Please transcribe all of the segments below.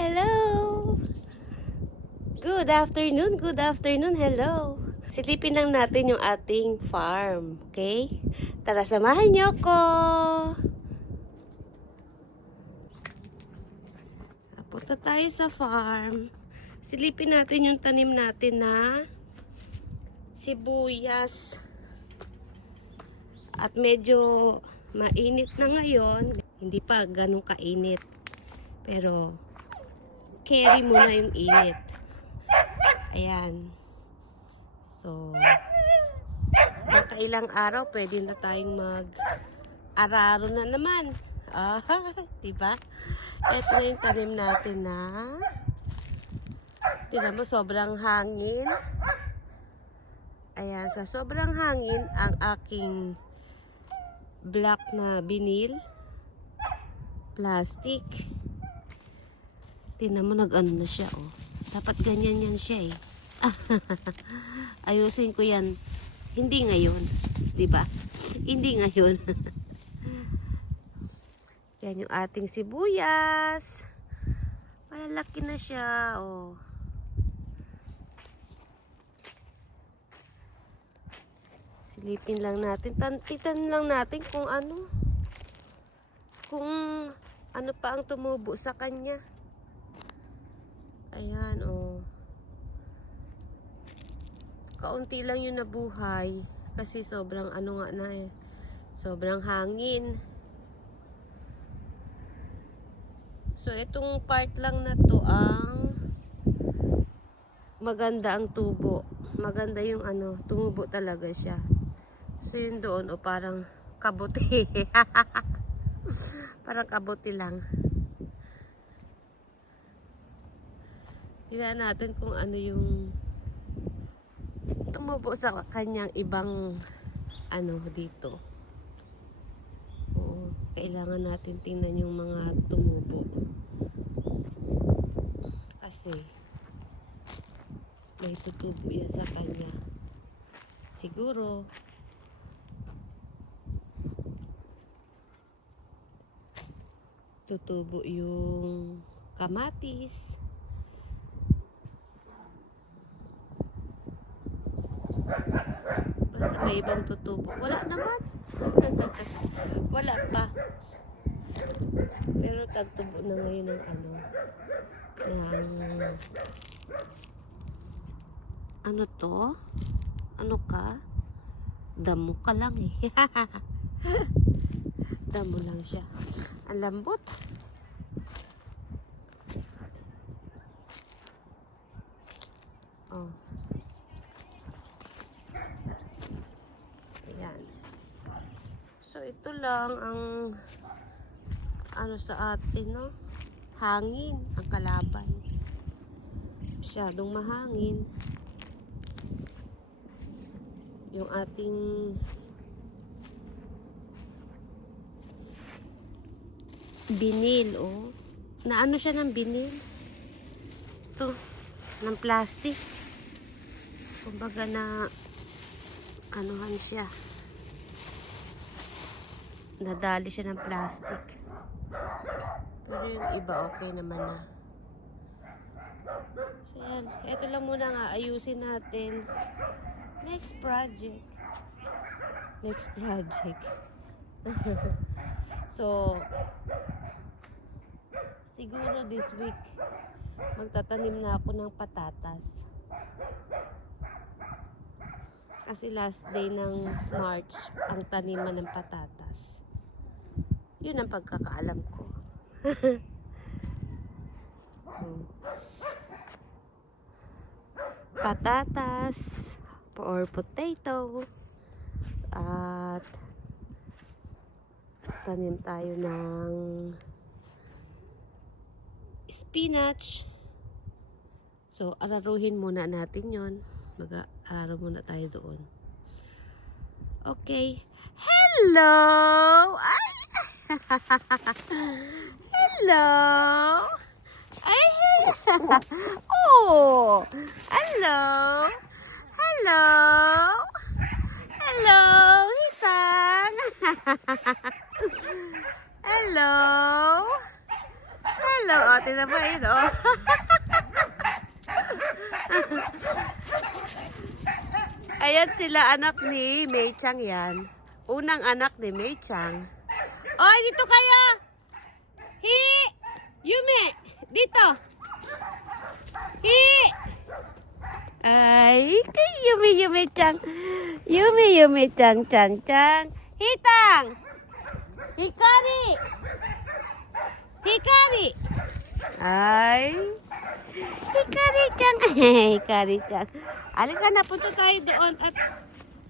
Hello! Good afternoon, hello! Silipin lang natin yung ating farm, okay? Tara, samahan niyo ko! Punta tayo sa farm. Silipin natin yung tanim natin na sibuyas. At medyo mainit na ngayon. Hindi pa ganun kainit. Pero carry muna yung init. Ayan. So, makailang araw pwede na tayong mag-araro na naman. Ah, diba? Ito na yung tanim natin na tingnan mo, sobrang hangin. Ayan, sa sobrang hangin ang aking black na binil plastic. Tingnan mo, nag-ano na siya, oh. Dapat ganyan yan siya, eh. Ayusin ko yan. Hindi ngayon, diba? Hindi ngayon. Yan yung ating sibuyas. Malalaki na siya, oh. Silipin lang natin. Titan lang natin kung ano. Kung ano pa ang tumubo sa kanya. Ayan, oh. Kaunti lang yung nabuhay. Kasi sobrang ano nga na eh. Sobrang hangin. So, itong part lang na to ang maganda ang tubo. Maganda yung ano, tumubo talaga siya. So, yun doon, o parang kabuti. Parang kabuti lang. Tingnan natin kung ano yung tumubo sa kanyang ibang ano dito. Oo, kailangan natin tingnan yung mga tumubo. Kasi may tutubo yan sa kanya. Siguro tutubo yung kamatis. Basta may ibang tutubo. Wala naman. Wala pa. Pero tagtubo na ngayon ng ano. Ano to? Ano ka? Damo ka lang eh. Damo lang siya. Ang lambot. Oh. Ayan. So, ito lang ang ano sa atin, no? Hangin ang kalaban. Masyadong mahangin. Yung ating binil, oh. Naano siya ng binil? Ito, ng plastic. Kumbaga na anuhan siya. Nadali siya ng plastic. Pero yung iba okay naman na. So yan, eto lang muna nga, ayusin natin. Next project. So, siguro this week, magtatanim na ako ng patatas. Kasi last day ng March, ang taniman ng patatas. Yun ang pagkakaalam ko. Patatas or potato. At tanim tayo ng spinach. So, araruhin muna natin yon. Mag-araro muna tayo doon. Okay. Hello! Ay! Hello! Ay! Oh! Hello! Hello! Hello! Hitang! Hello! hello. O, tingnan mo yun, o. Ayan sila, anak ni Mei Chang yan. Unang anak ni Mei Chang. Oy, dito kayo! Hi! Yume! Dito! Hi! Ay, kay Yume Chang. Yume Chang Chang. Hitang! Hikari! Hikari! Ay! Hikari Chang. Hikari Chang. Halika na, punta tayo doon at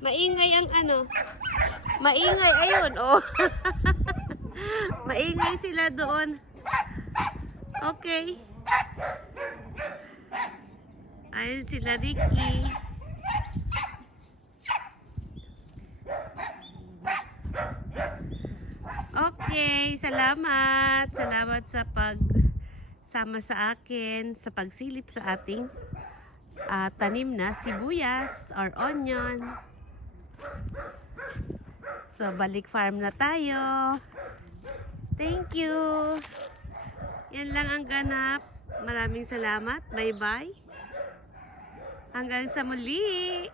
maingay ang ano. Maingay, ayun, oh. Maingay sila doon. Okay. Ayun sila, Ricky. Okay, salamat. Salamat sa pagsama sa akin, sa pagsilip sa ating tanim na sibuyas or onion. So, balik farm na tayo. Thank you. Yan lang ang ganap. Maraming salamat. Bye-bye. Hanggang sa muli.